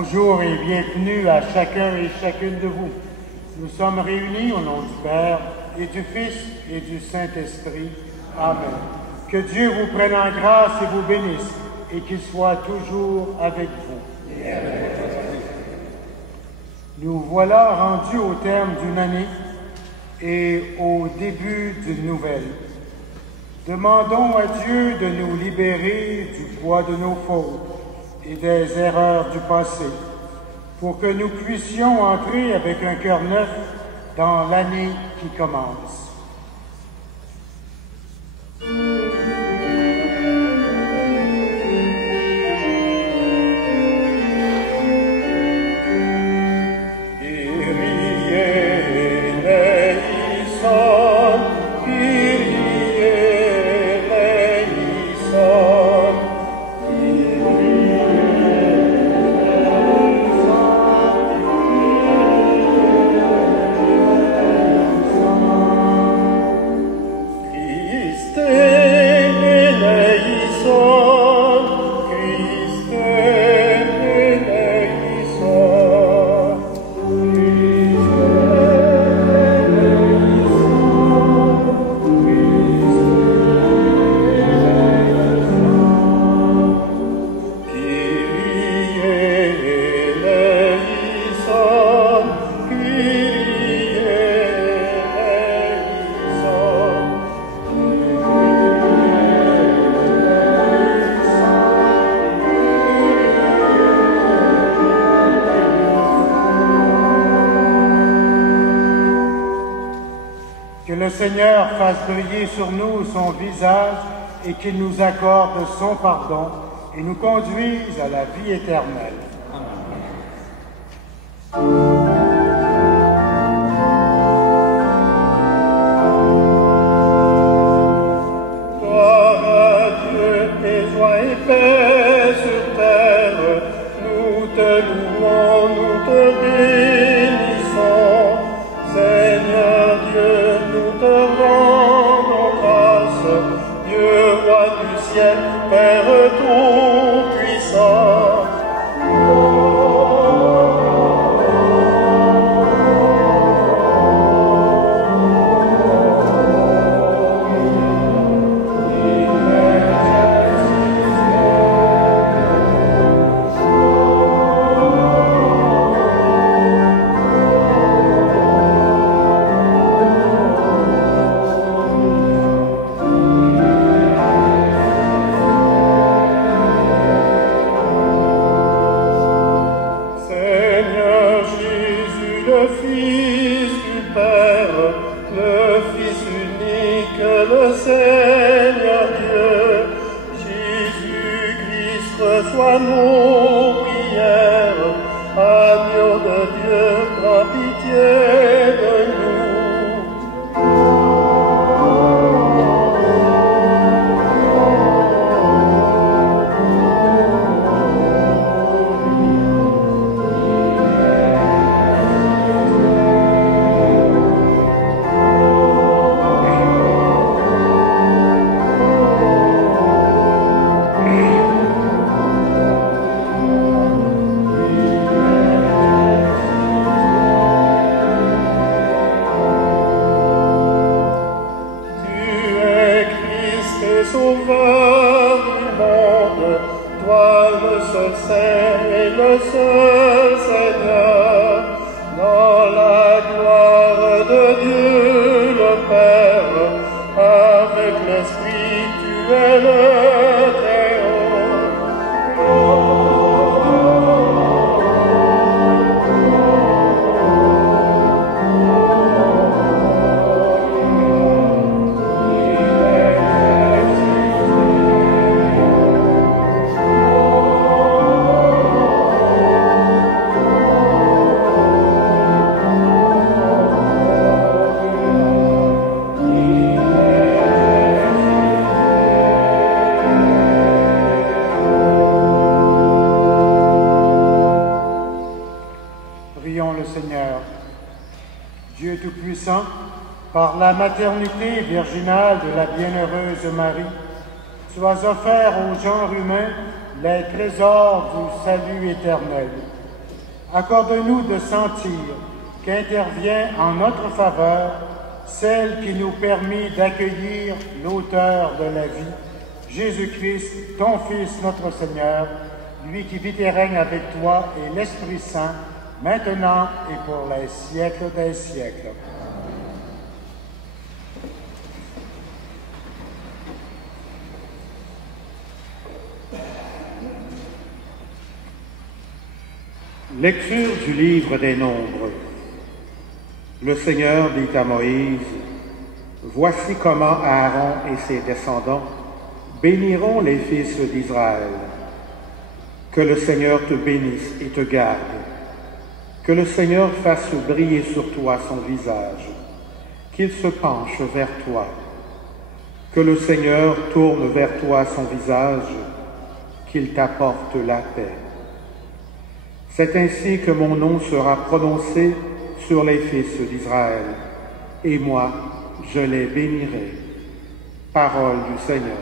Bonjour et bienvenue à chacun et chacune de vous. Nous sommes réunis au nom du Père et du Fils et du Saint-Esprit. Amen. Que Dieu vous prenne en grâce et vous bénisse et qu'il soit toujours avec vous. Nous voilà rendus au terme d'une année et au début d'une nouvelle. Demandons à Dieu de nous libérer du poids de nos fautes et des erreurs du passé, pour que nous puissions entrer avec un cœur neuf dans l'année qui commence. Le Seigneur fasse briller sur nous son visage et qu'il nous accorde son pardon et nous conduise à la vie éternelle. Gloire à Dieu et joie et paix sur terre, nous te louons, nous te bénissons, Seigneur Dieu, nous te rendons grâce, Dieu roi du ciel, Père tout-puissant. Reçois nos prières, agneau de Dieu, prends pitié de nous. Sauveur du monde, toi le seul Saint et le seul Seigneur, dans la gloire de Dieu le Père, avec l'Esprit tu es le Très-Haut. Dieu Tout-Puissant, par la maternité virginale de la bienheureuse Marie, tu as offert au genre humain les trésors du salut éternel. Accorde-nous de sentir qu'intervient en notre faveur celle qui nous permet d'accueillir l'auteur de la vie, Jésus-Christ, ton Fils, notre Seigneur, lui qui vit et règne avec toi et l'Esprit Saint, maintenant et pour les siècles des siècles. Lecture du livre des Nombres. Le Seigneur dit à Moïse, « Voici comment Aaron et ses descendants béniront les fils d'Israël. Que le Seigneur te bénisse et te garde. Que le Seigneur fasse briller sur toi son visage, qu'il se penche vers toi. Que le Seigneur tourne vers toi son visage, qu'il t'apporte la paix. C'est ainsi que mon nom sera prononcé sur les fils d'Israël, et moi, je les bénirai. » Parole du Seigneur.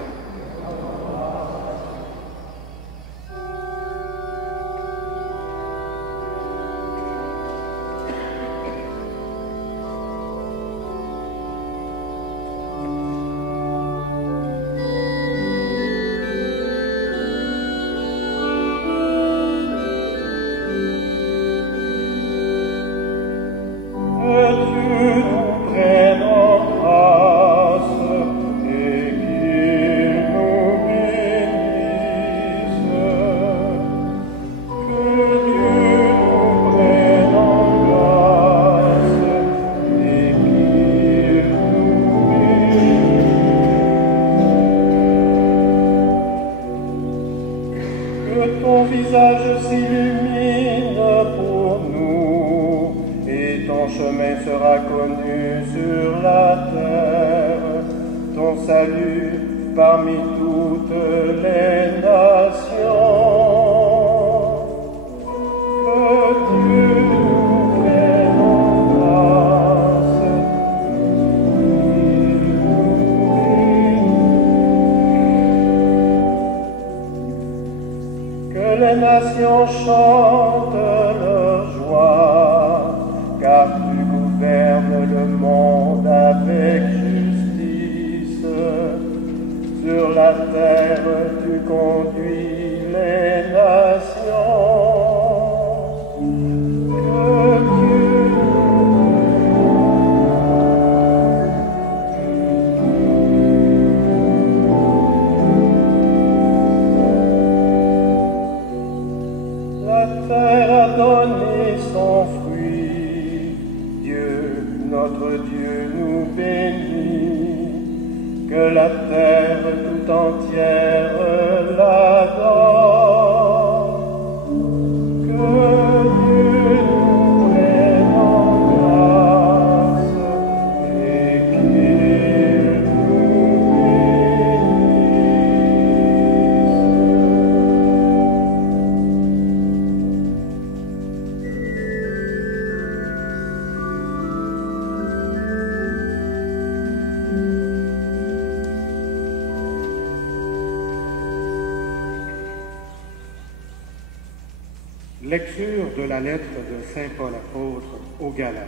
Lecture de la lettre de saint Paul apôtre aux Galates.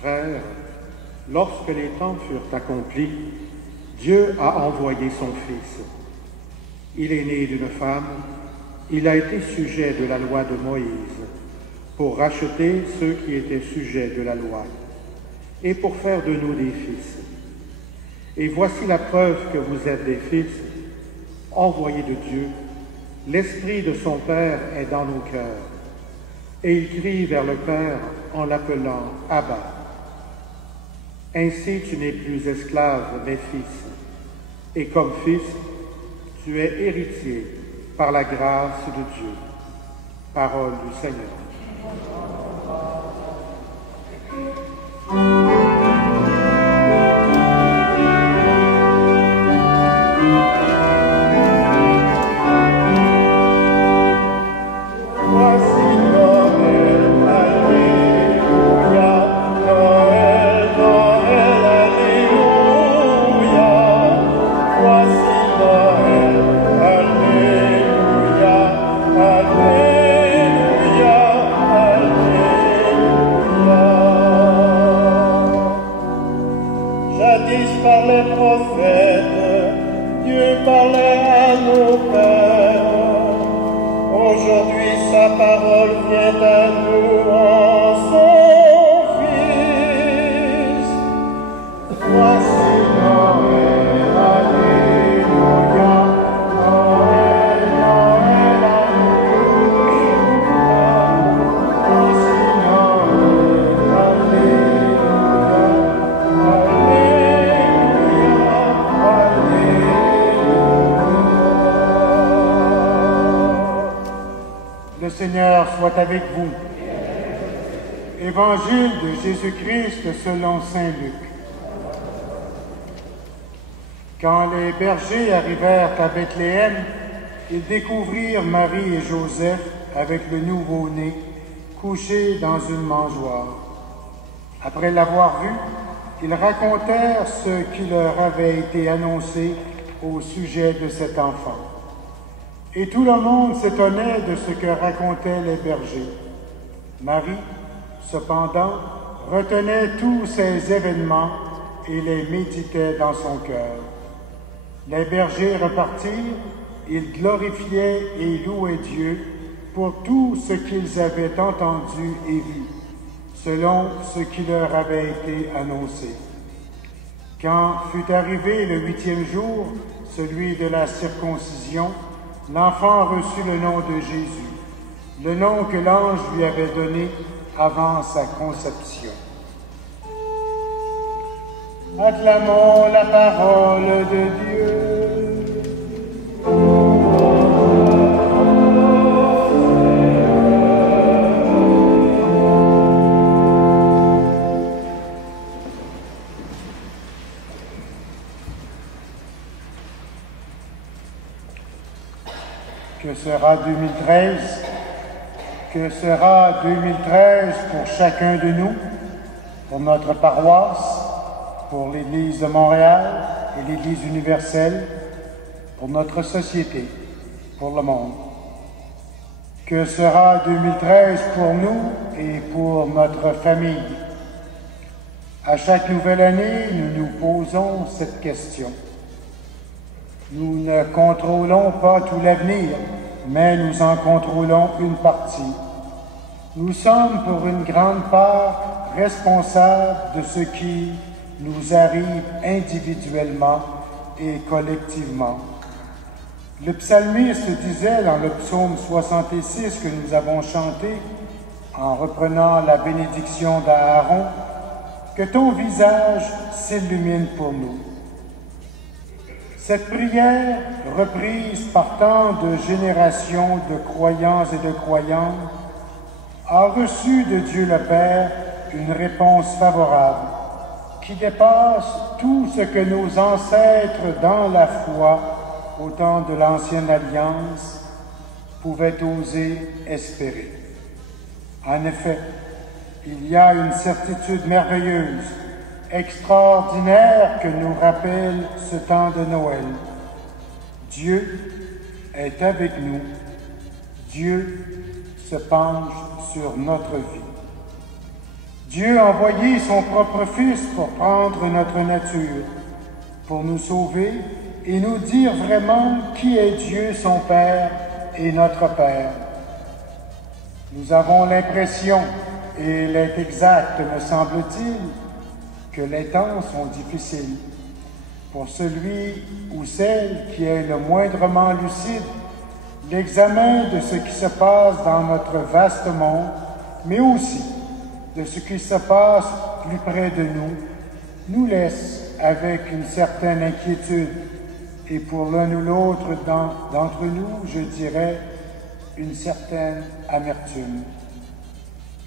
Frères, lorsque les temps furent accomplis, Dieu a envoyé son Fils. Il est né d'une femme, il a été sujet de la loi de Moïse, pour racheter ceux qui étaient sujets de la loi, et pour faire de nous des fils. Et voici la preuve que vous êtes des fils, envoyés de Dieu. L'Esprit de son Père est dans nos cœurs, et il crie vers le Père en l'appelant Abba. Ainsi tu n'es plus esclave, mais fils, et comme fils, tu es héritier par la grâce de Dieu. Parole du Seigneur. Alléluia, Alléluia. Aujourd'hui sa parole vient à nous en son Fils. Voici Noël, Alléluia, Noël, Noël à nous. Voici Noël, Alléluia, Alléluia, Alléluia. Le Seigneur soit avec vous. Évangile de Jésus-Christ selon saint Luc. Quand les bergers arrivèrent à Bethléem, ils découvrirent Marie et Joseph avec le nouveau-né, couché dans une mangeoire. Après l'avoir vu, ils racontèrent ce qui leur avait été annoncé au sujet de cet enfant. Et tout le monde s'étonnait de ce que racontaient les bergers. Marie, cependant, retenait tous ces événements et les méditait dans son cœur. Les bergers repartirent, ils glorifiaient et louaient Dieu pour tout ce qu'ils avaient entendu et vu, selon ce qui leur avait été annoncé. Quand fut arrivé le 8e jour, celui de la circoncision, l'enfant reçut le nom de Jésus, le nom que l'ange lui avait donné avant sa conception. Acclamons la parole de Dieu. Que sera 2013? Que sera 2013 pour chacun de nous, pour notre paroisse, pour l'Église de Montréal et l'Église universelle, pour notre société, pour le monde? Que sera 2013 pour nous et pour notre famille? À chaque nouvelle année, nous nous posons cette question. Nous ne contrôlons pas tout l'avenir, mais nous en contrôlons une partie. Nous sommes pour une grande part responsables de ce qui nous arrive individuellement et collectivement. Le psalmiste disait dans le psaume 66 que nous avons chanté, en reprenant la bénédiction d'Aaron, que ton visage s'illumine pour nous. Cette prière, reprise par tant de générations de croyants et de croyantes, a reçu de Dieu le Père une réponse favorable qui dépasse tout ce que nos ancêtres dans la foi, au temps de l'Ancienne Alliance, pouvaient oser espérer. En effet, il y a une certitude merveilleuse, extraordinaire que nous rappelle ce temps de Noël. Dieu est avec nous. Dieu se penche sur notre vie. Dieu a envoyé son propre Fils pour prendre notre nature, pour nous sauver et nous dire vraiment qui est Dieu, son Père et notre Père. Nous avons l'impression, et il est exact, me semble-t-il, que les temps sont difficiles. Pour celui ou celle qui est le moindrement lucide, l'examen de ce qui se passe dans notre vaste monde, mais aussi de ce qui se passe plus près de nous, nous laisse avec une certaine inquiétude et pour l'un ou l'autre d'entre nous, je dirais, une certaine amertume.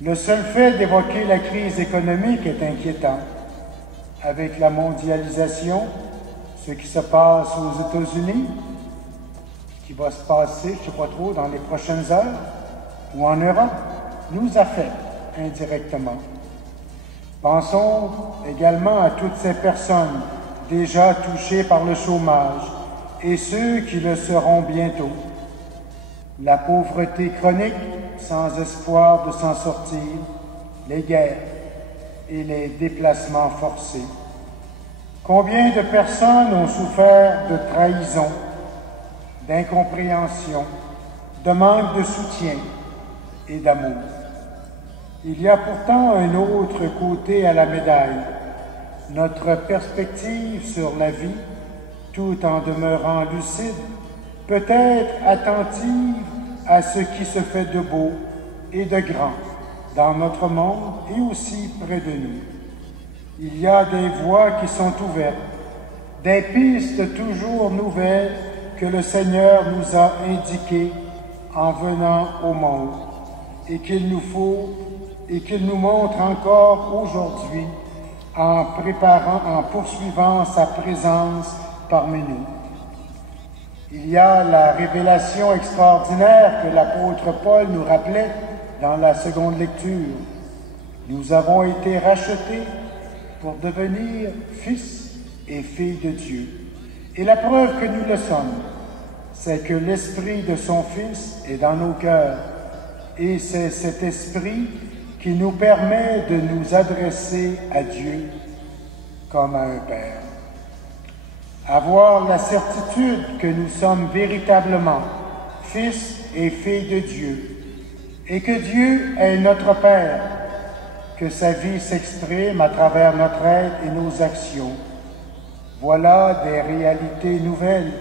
Le seul fait d'évoquer la crise économique est inquiétant. Avec la mondialisation, ce qui se passe aux États-Unis, ce qui va se passer, je ne sais pas trop, dans les prochaines heures, ou en Europe, nous affecte indirectement. Pensons également à toutes ces personnes déjà touchés par le chômage et ceux qui le seront bientôt. La pauvreté chronique, sans espoir de s'en sortir, les guerres et les déplacements forcés. Combien de personnes ont souffert de trahison, d'incompréhension, de manque de soutien et d'amour. Il y a pourtant un autre côté à la médaille, notre perspective sur la vie, tout en demeurant lucide, peut être attentive à ce qui se fait de beau et de grand dans notre monde et aussi près de nous. Il y a des voies qui sont ouvertes, des pistes toujours nouvelles que le Seigneur nous a indiquées en venant au monde et qu'il nous montre encore aujourd'hui en poursuivant sa présence parmi nous. Il y a la révélation extraordinaire que l'apôtre Paul nous rappelait dans la seconde lecture. Nous avons été rachetés pour devenir fils et filles de Dieu. Et la preuve que nous le sommes, c'est que l'esprit de son Fils est dans nos cœurs. Et c'est cet esprit qui nous permet de nous adresser à Dieu comme à un Père. Avoir la certitude que nous sommes véritablement fils et filles de Dieu et que Dieu est notre Père, que sa vie s'exprime à travers notre aide et nos actions. Voilà des réalités nouvelles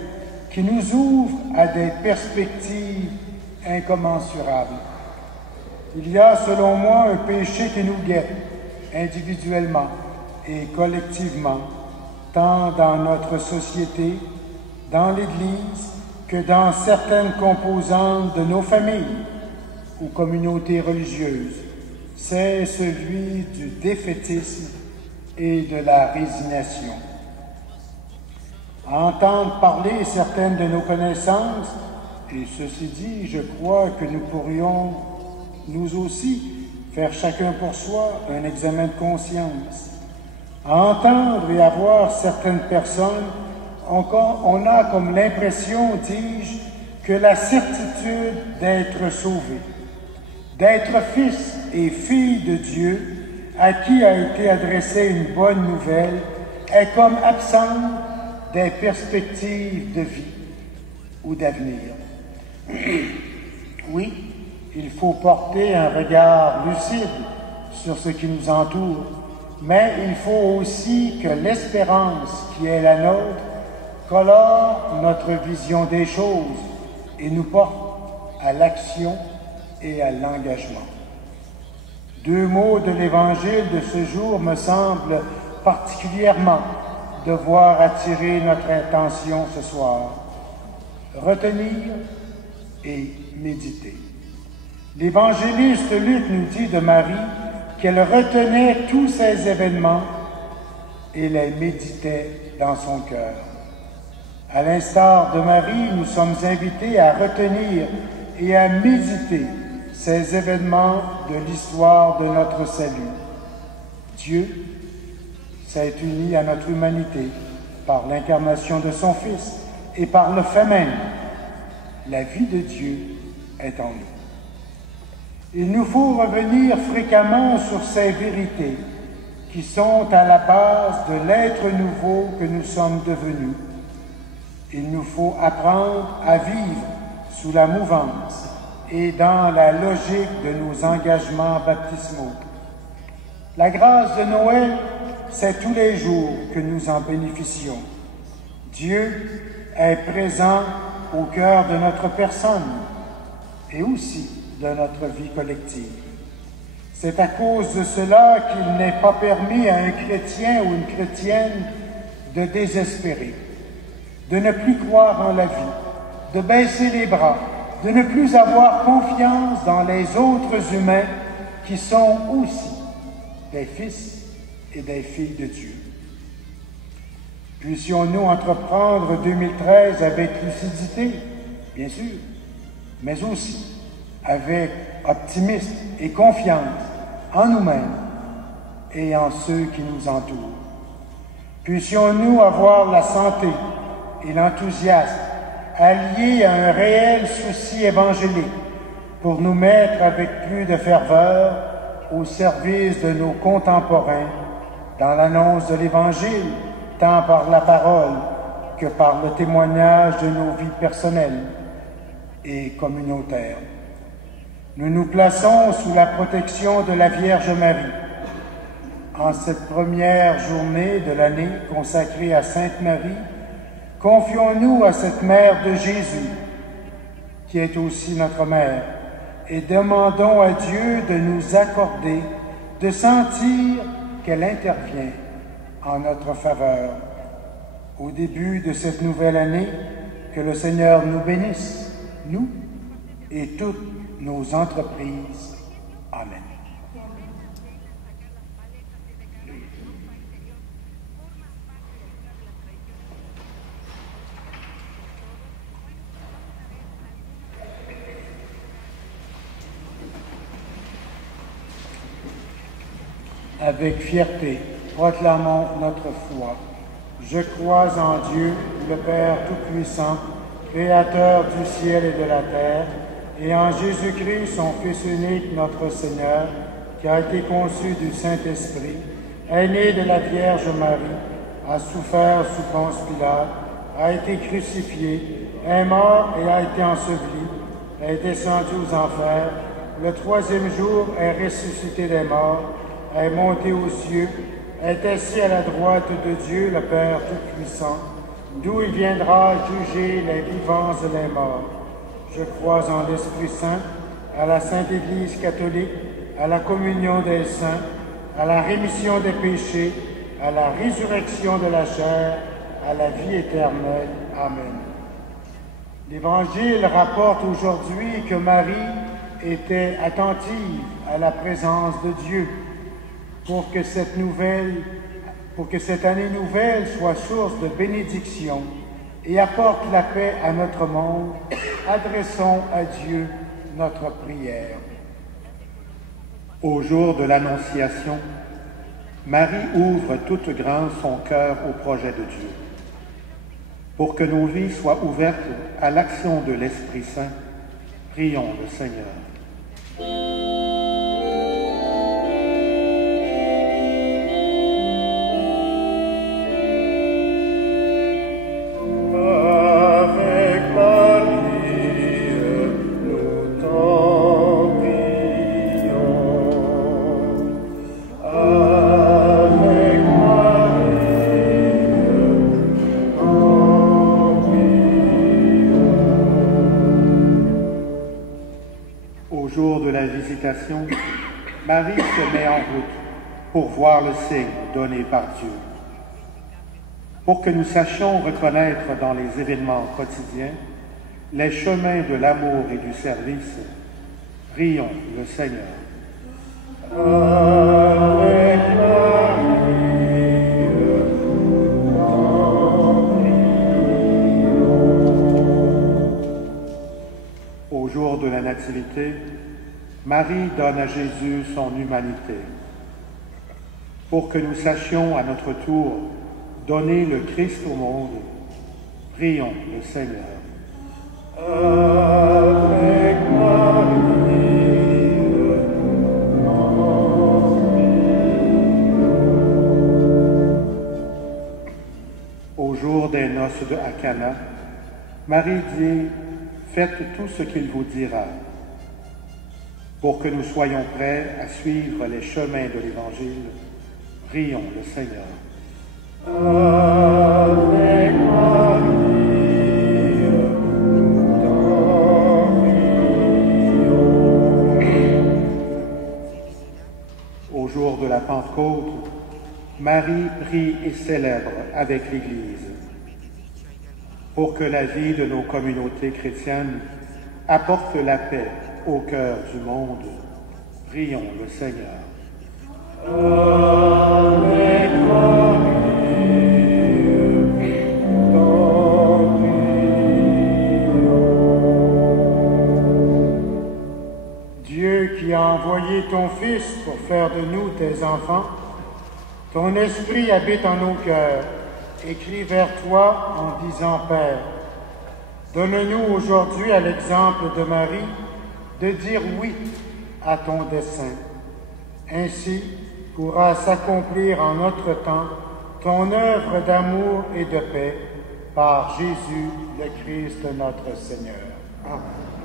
qui nous ouvrent à des perspectives incommensurables. Il y a, selon moi, un péché qui nous guette individuellement et collectivement, tant dans notre société, dans l'Église, que dans certaines composantes de nos familles ou communautés religieuses. C'est celui du défaitisme et de la résignation. À entendre parler certaines de nos connaissances, et ceci dit, je crois que nous pourrions, nous aussi, faire chacun pour soi un examen de conscience. À entendre et à voir certaines personnes, on a comme l'impression, dis-je, que la certitude d'être sauvé, d'être fils et fille de Dieu, à qui a été adressée une bonne nouvelle, est comme absente des perspectives de vie ou d'avenir. Oui, il faut porter un regard lucide sur ce qui nous entoure, mais il faut aussi que l'espérance qui est la nôtre colore notre vision des choses et nous porte à l'action et à l'engagement. Deux mots de l'Évangile de ce jour me semblent particulièrement devoir attirer notre attention ce soir. Retenir et méditer. L'évangéliste Luc nous dit de Marie qu'elle retenait tous ces événements et les méditait dans son cœur. À l'instar de Marie, nous sommes invités à retenir et à méditer ces événements de l'histoire de notre salut. Dieu s'est uni à notre humanité par l'incarnation de son Fils et par le fait même. La vie de Dieu est en nous. Il nous faut revenir fréquemment sur ces vérités qui sont à la base de l'être nouveau que nous sommes devenus. Il nous faut apprendre à vivre sous la mouvance et dans la logique de nos engagements baptismaux. La grâce de Noël, c'est tous les jours que nous en bénéficions. Dieu est présent au cœur de notre personne et aussi de notre vie collective. C'est à cause de cela qu'il n'est pas permis à un chrétien ou une chrétienne de désespérer, de ne plus croire en la vie, de baisser les bras, de ne plus avoir confiance dans les autres humains qui sont aussi des fils et des filles de Dieu. Puissions-nous entreprendre 2013 avec lucidité, bien sûr, mais aussi avec optimisme et confiance en nous-mêmes et en ceux qui nous entourent. Puissions-nous avoir la santé et l'enthousiasme alliés à un réel souci évangélique pour nous mettre avec plus de ferveur au service de nos contemporains dans l'annonce de l'Évangile, tant par la parole que par le témoignage de nos vies personnelles. et communautaire. Nous nous plaçons sous la protection de la Vierge Marie. En cette première journée de l'année consacrée à Sainte Marie, confions-nous à cette Mère de Jésus, qui est aussi notre Mère, et demandons à Dieu de nous accorder, de sentir qu'elle intervient en notre faveur. Au début de cette nouvelle année, que le Seigneur nous bénisse, nous et toutes nos entreprises. Amen. Avec fierté, proclamons notre foi. Je crois en Dieu, le Père Tout-Puissant, Créateur du ciel et de la terre, et en Jésus-Christ, son Fils unique, notre Seigneur, qui a été conçu du Saint-Esprit, est né de la Vierge Marie, a souffert sous Ponce Pilate, a été crucifié, est mort et a été enseveli, est descendu aux enfers, le troisième jour est ressuscité des morts, est monté aux cieux, est assis à la droite de Dieu, le Père Tout-Puissant, d'où il viendra juger les vivants et les morts. Je crois en l'Esprit Saint, à la Sainte Église catholique, à la communion des saints, à la rémission des péchés, à la résurrection de la chair, à la vie éternelle. Amen. L'Évangile rapporte aujourd'hui que Marie était attentive à la présence de Dieu, pour que cette année nouvelle soit source de bénédiction et apporte la paix à notre monde, adressons à Dieu notre prière. Au jour de l'Annonciation, Marie ouvre toute grande son cœur au projet de Dieu. Pour que nos vies soient ouvertes à l'action de l'Esprit Saint, prions le Seigneur. Marie se met en route pour voir le signe donné par Dieu. Pour que nous sachions reconnaître dans les événements quotidiens les chemins de l'amour et du service, prions le Seigneur. Avec Au jour de la Nativité, Marie donne à Jésus son humanité. Pour que nous sachions à notre tour donner le Christ au monde, prions le Seigneur. Avec Au jour des noces de Cana, Marie dit « Faites tout ce qu'il vous dira ». Pour que nous soyons prêts à suivre les chemins de l'Évangile, prions le Seigneur. Avec Au jour de la Pentecôte, Marie prie et célèbre avec l'Église. Pour que la vie de nos communautés chrétiennes apporte la paix au cœur du monde, prions le Seigneur. Avec Dieu qui a envoyé ton Fils pour faire de nous tes enfants, ton esprit habite en nos cœurs et crie vers toi en disant « Père ». Donne-nous aujourd'hui, à l'exemple de Marie, de dire oui à ton dessein. Ainsi pourra s'accomplir en notre temps ton œuvre d'amour et de paix par Jésus, le Christ notre Seigneur. Amen.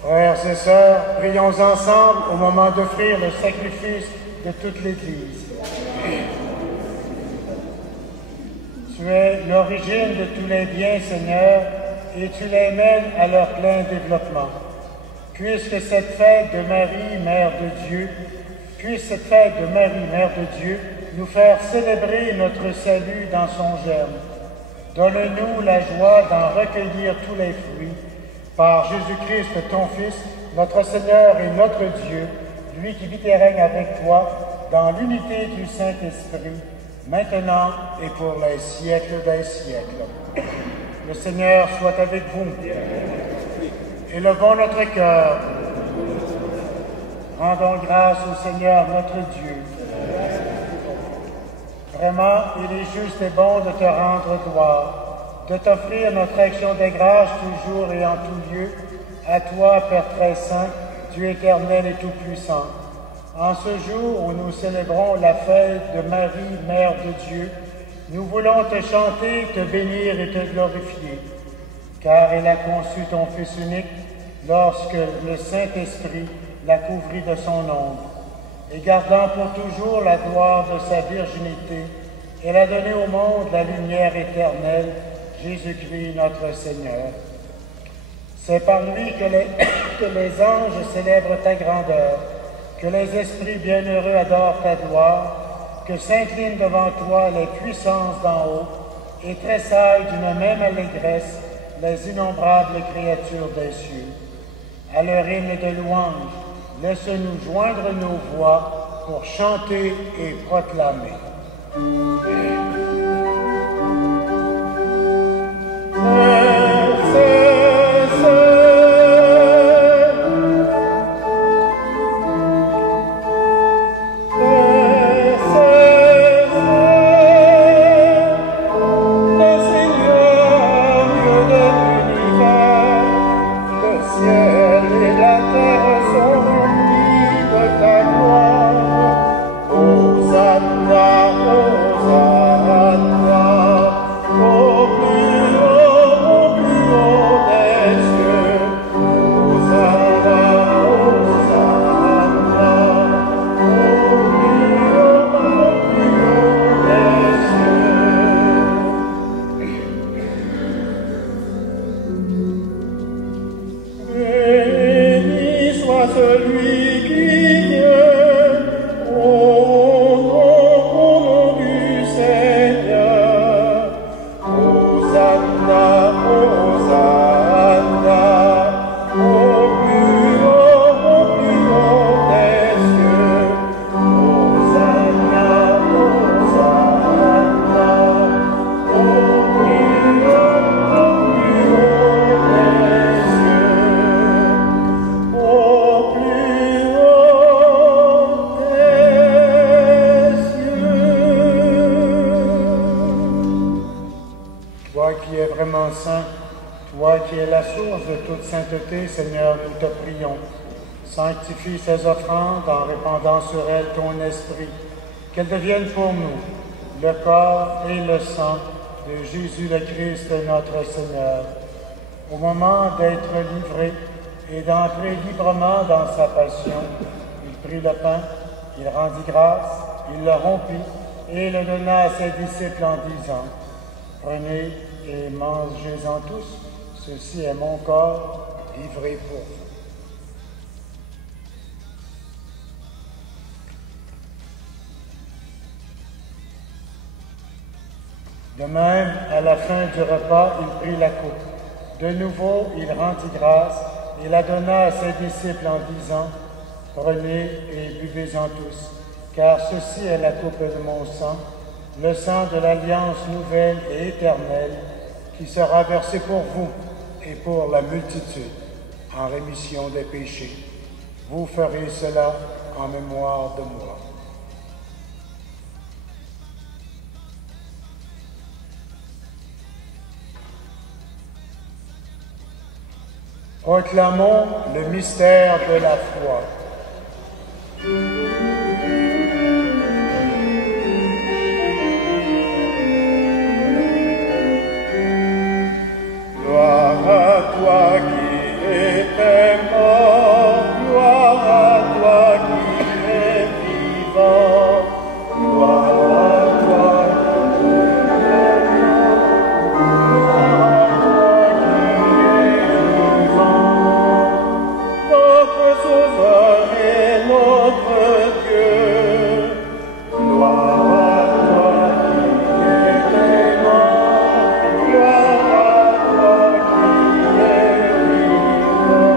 Frères et sœurs, prions ensemble au moment d'offrir le sacrifice de toute l'Église. Tu es l'origine de tous les biens, Seigneur, et tu les mènes à leur plein développement. Puisque cette fête de Marie, Mère de Dieu, nous faire célébrer notre salut dans son germe. Donne-nous la joie d'en recueillir tous les fruits. Par Jésus-Christ, ton Fils, notre Seigneur et notre Dieu, lui qui vit et règne avec toi, dans l'unité du Saint-Esprit, maintenant et pour les siècles des siècles. Le Seigneur soit avec vous. Élevons notre cœur. Rendons grâce au Seigneur notre Dieu. Vraiment, il est juste et bon de te rendre gloire, de t'offrir notre action de grâce toujours et en tout lieu, à toi, Père très saint, Dieu éternel et tout-puissant. En ce jour où nous célébrons la fête de Marie, Mère de Dieu, nous voulons te chanter, te bénir et te glorifier, car elle a conçu ton Fils unique lorsque le Saint-Esprit l'a couvrit de son ombre. Et gardant pour toujours la gloire de sa virginité, elle a donné au monde la lumière éternelle, Jésus-Christ notre Seigneur. C'est par lui que les anges célèbrent ta grandeur, que les esprits bienheureux adorent ta gloire, que s'inclinent devant toi les puissances d'en haut et tressaillent d'une même allégresse les innombrables créatures des cieux. À leur hymne de louange, laisse-nous joindre nos voix pour chanter et proclamer. Le ciel et la terre sont remplis Tout-Puissant Saint, toi qui es la source de toute sainteté, Seigneur, nous te prions. Sanctifie ces offrandes en répandant sur elles ton esprit, qu'elles deviennent pour nous le corps et le sang de Jésus le Christ, notre Seigneur. Au moment d'être livré et d'entrer librement dans sa passion, il prit le pain, il rendit grâce, il le rompit et le donna à ses disciples en disant, « Prenez et mangez-en tous, ceci est mon corps livré pour vous. » De même, à la fin du repas, il prit la coupe. De nouveau, il rendit grâce et la donna à ses disciples en disant, « Prenez et buvez-en tous, car ceci est la coupe de mon sang, le sang de l'alliance nouvelle et éternelle, qui sera versé pour vous et pour la multitude, en rémission des péchés. Vous ferez cela en mémoire de moi. » Proclamons le mystère de la foi. Gloire à toi qui étais mort, gloire à toi qui es vivant, gloire à toi qui es notre Sauveur et notre Dieu. Gloire à toi qui étais mort, gloire à toi qui es vivant.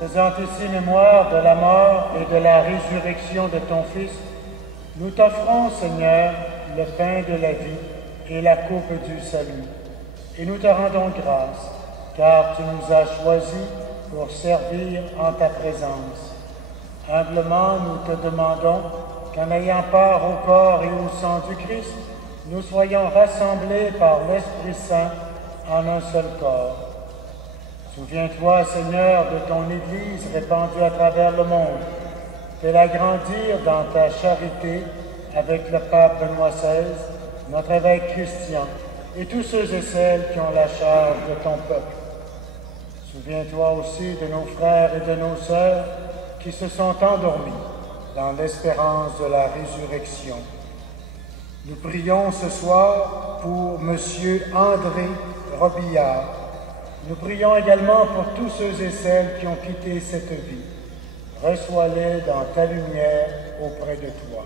Faisant ici mémoire de la mort et de la résurrection de ton Fils, nous t'offrons, Seigneur, le pain de la vie et la coupe du salut. Et nous te rendons grâce, car tu nous as choisis pour servir en ta présence. Humblement, nous te demandons qu'en ayant part au corps et au sang du Christ, nous soyons rassemblés par l'Esprit Saint en un seul corps. Souviens-toi, Seigneur, de ton Église répandue à travers le monde. Fais-la grandir dans ta charité avec le pape Benoît XVI, notre évêque Christian, et tous ceux et celles qui ont la charge de ton peuple. Souviens-toi aussi de nos frères et de nos sœurs qui se sont endormis dans l'espérance de la résurrection. Nous prions ce soir pour M. André Robillard. Nous prions également pour tous ceux et celles qui ont quitté cette vie. Reçois-les dans ta lumière auprès de toi.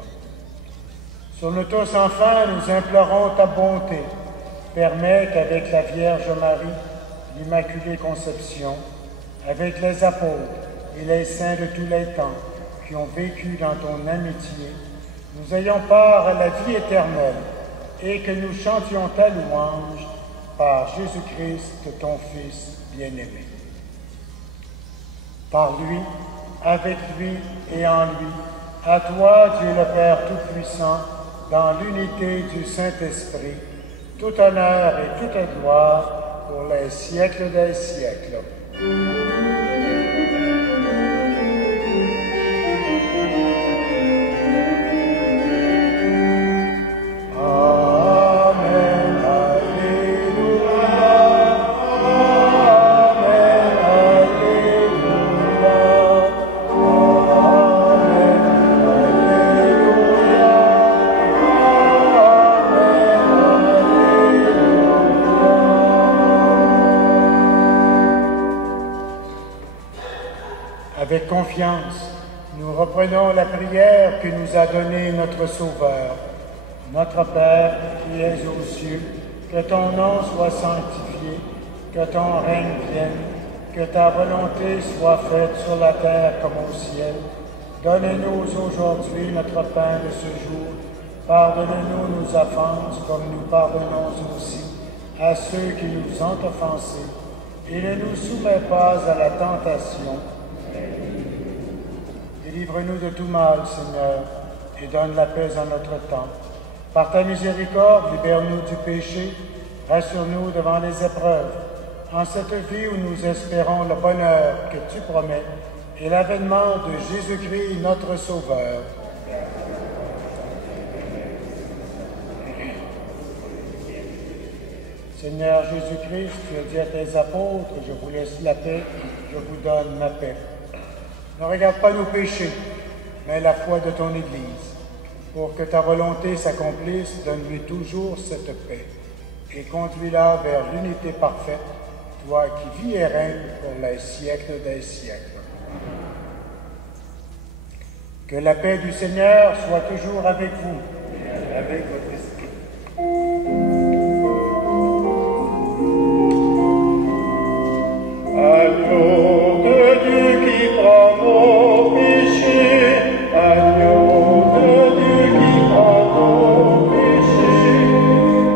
Sur nous tous, enfin, nous implorons ta bonté. Permets qu'avec la Vierge Marie, l'Immaculée Conception, avec les apôtres et les saints de tous les temps qui ont vécu dans ton amitié, nous ayons part à la vie éternelle et que nous chantions ta louange par Jésus-Christ, ton Fils bien-aimé. Par lui, avec lui et en lui, à toi, Dieu le Père Tout-Puissant, dans l'unité du Saint-Esprit, tout honneur et toute gloire pour les siècles des siècles. Avec confiance, nous reprenons la prière que nous a donnée notre Sauveur. Notre Père qui es aux cieux, que ton nom soit sanctifié, que ton règne vienne, que ta volonté soit faite sur la terre comme au ciel. Donne-nous aujourd'hui notre pain de ce jour. Pardonne-nous nos offenses comme nous pardonnons aussi à ceux qui nous ont offensés. Et ne nous soumets pas à la tentation. Délivre-nous de tout mal, Seigneur, et donne la paix à notre temps. Par ta miséricorde, libère-nous du péché, rassure-nous devant les épreuves. En cette vie où nous espérons le bonheur que tu promets et l'avènement de Jésus-Christ, notre Sauveur. Seigneur Jésus-Christ, tu as dit à tes apôtres, je vous laisse la paix, je vous donne ma paix. Ne regarde pas nos péchés, mais la foi de ton Église. Pour que ta volonté s'accomplisse, donne-lui toujours cette paix et conduis-la vers l'unité parfaite, toi qui vis et règnes pour les siècles des siècles. Que la paix du Seigneur soit toujours avec vous. Avec votre esprit. Agneau de Dieu qui prend nos péchés, agneau de Dieu qui prend nos péchés,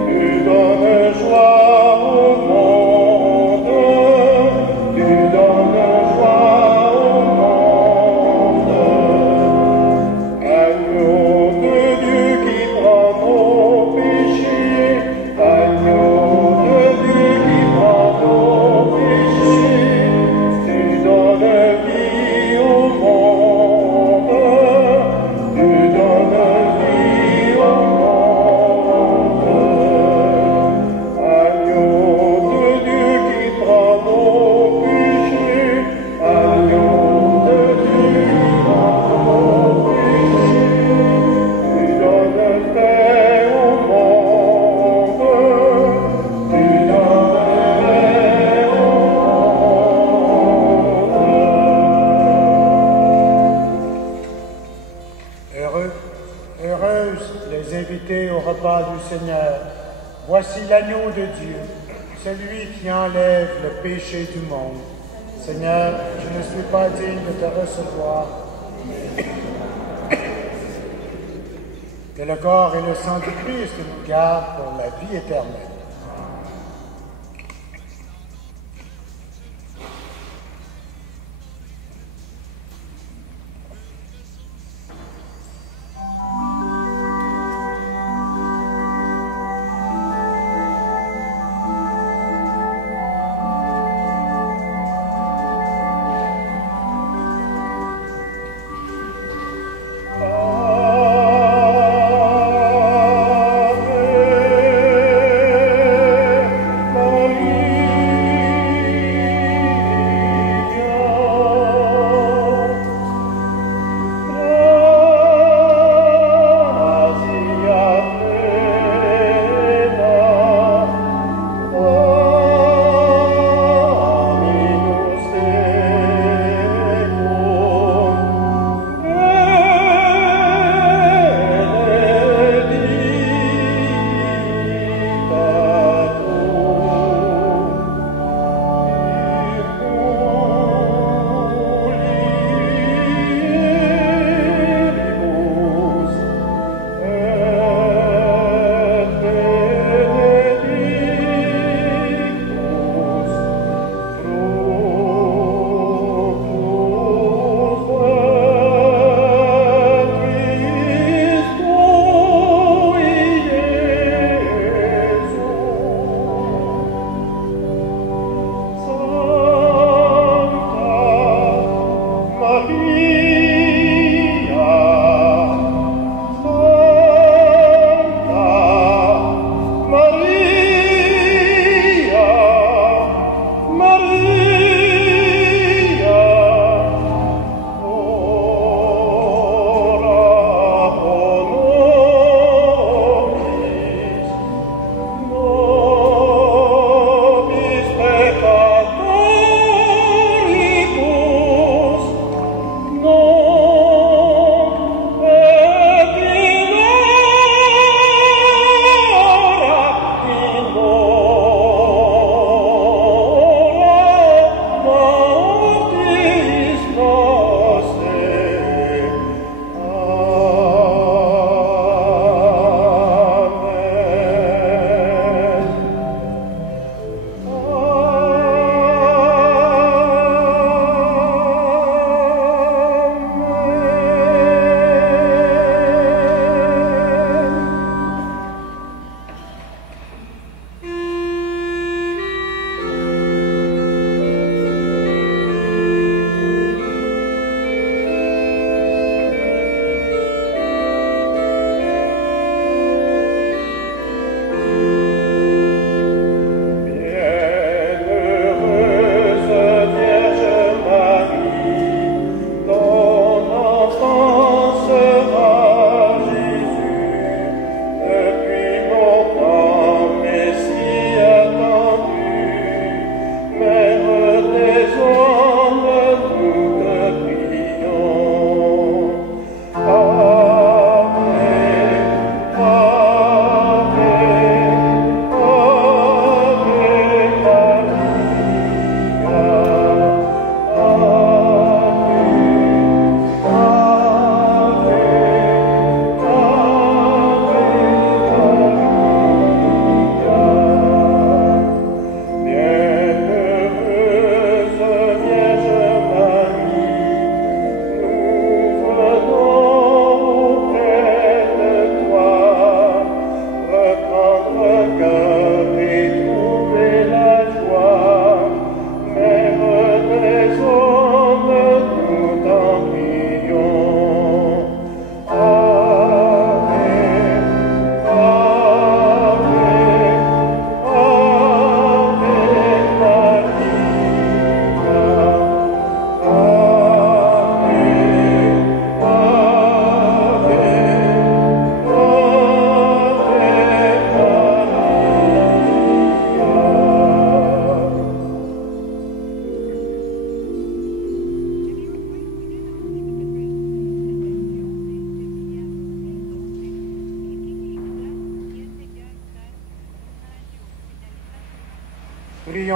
tu donnes joie au monde, tu donnes joie au monde. Agneau de Dieu qui prend nos péchés, agneau de Dieu qui prend nos péchés, tu donnes vie au monde, tu donnes vie au monde. Agneau de Dieu qui prend nos péchés, agneau de Dieu qui prend nos péchés, tu donnes paix au monde, tu donnes paix au monde. Heureuses les invités au repas du Seigneur. Voici l'agneau de Dieu, celui qui enlève le péché du monde. Seigneur, je ne suis pas digne de te recevoir. Que le corps et le sang du Christ nous gardent pour la vie éternelle.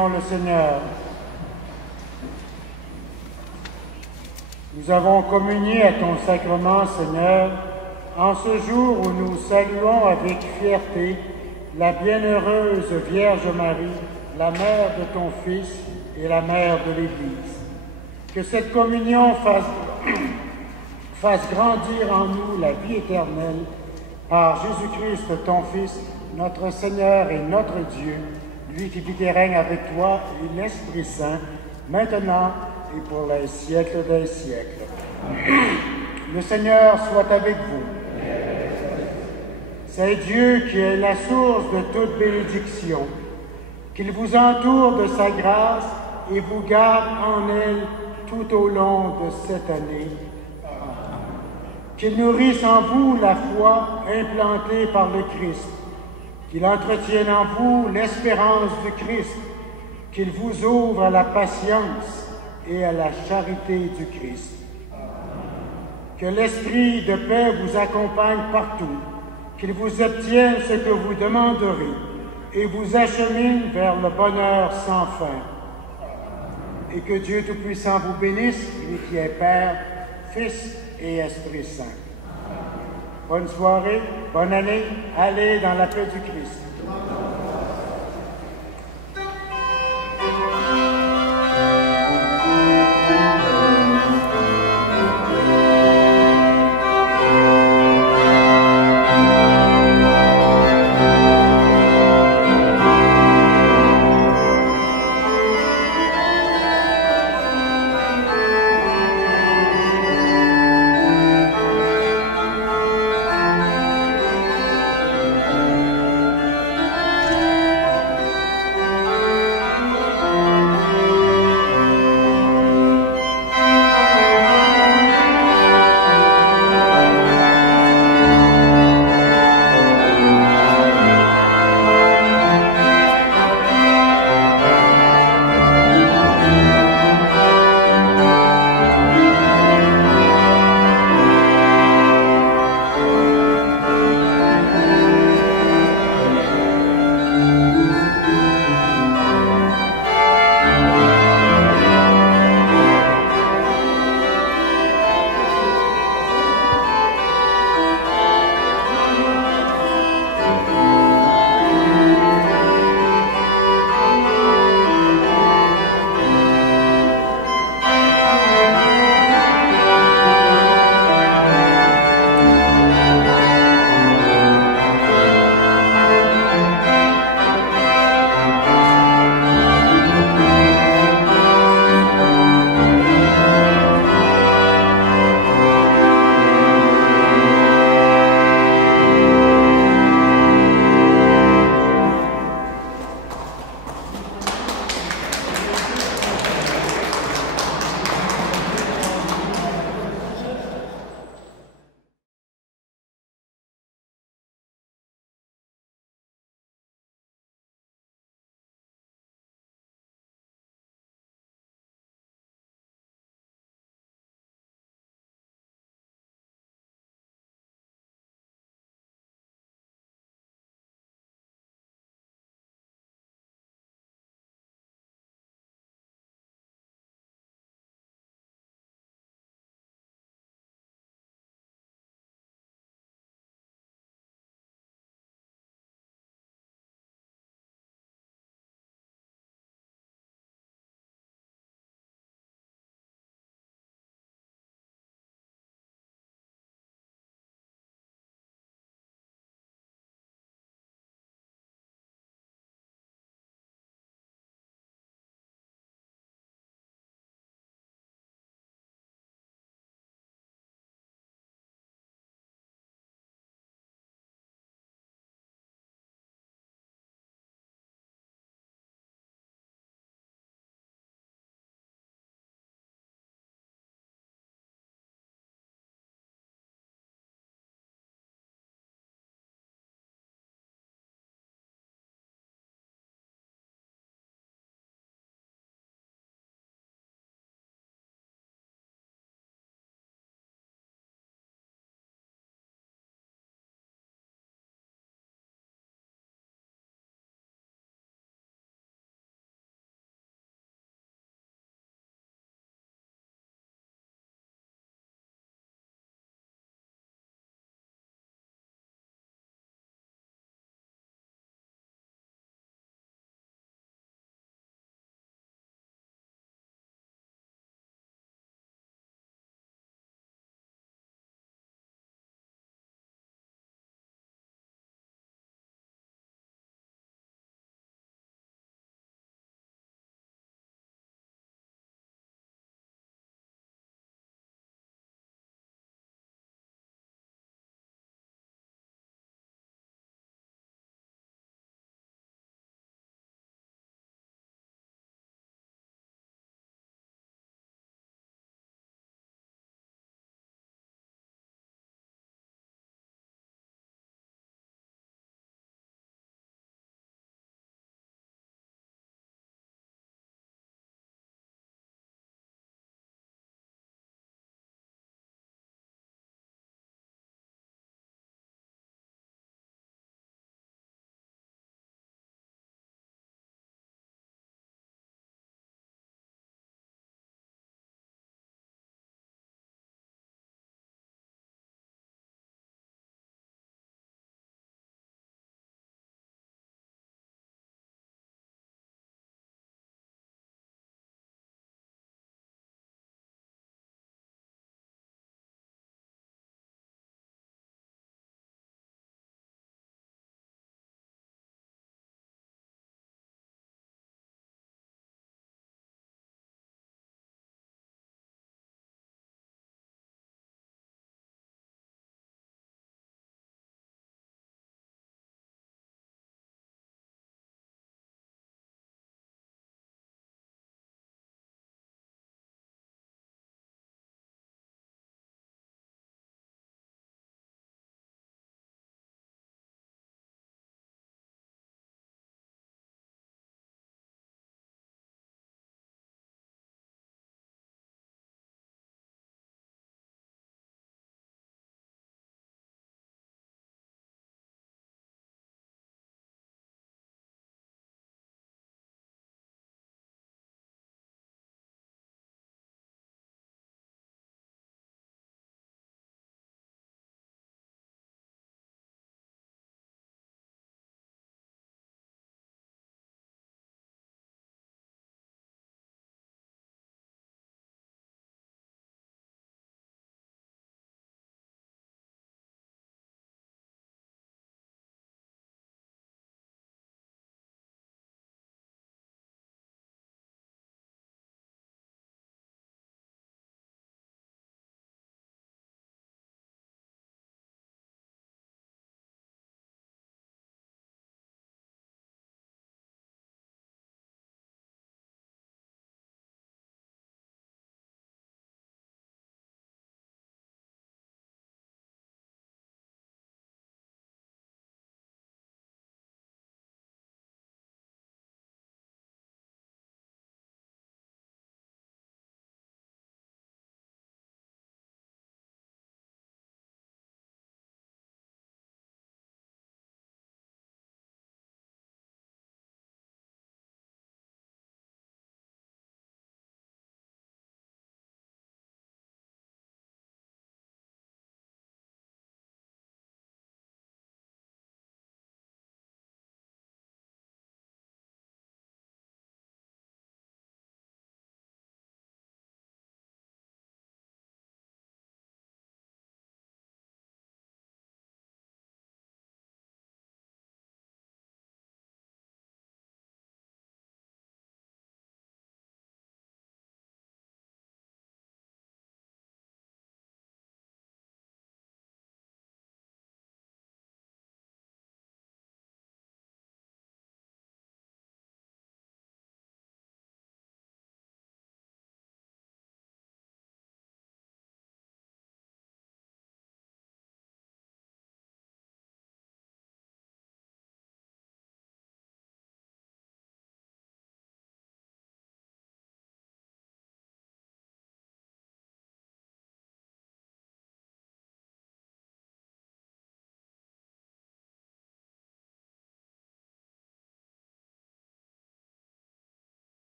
Prions le Seigneur. Nous avons communié à ton sacrement, Seigneur, en ce jour où nous saluons avec fierté la bienheureuse Vierge Marie, la mère de ton Fils et la mère de l'Église. Que cette communion fasse grandir en nous la vie éternelle par Jésus-Christ, ton Fils, notre Seigneur et notre Dieu, lui qui vit et règne avec toi et l'Esprit Saint, maintenant et pour les siècles des siècles. Le Seigneur soit avec vous. C'est Dieu qui est la source de toute bénédiction, qu'il vous entoure de sa grâce et vous garde en elle tout au long de cette année. Qu'il nourrisse en vous la foi implantée par le Christ, qu'il entretienne en vous l'espérance du Christ, qu'il vous ouvre à la patience et à la charité du Christ. Que l'esprit de paix vous accompagne partout, qu'il vous obtienne ce que vous demanderez et vous achemine vers le bonheur sans fin. Et que Dieu Tout-Puissant vous bénisse, lui qui est Père, Fils et Esprit Saint. Bonne soirée, bonne année, allez dans la paix du Christ.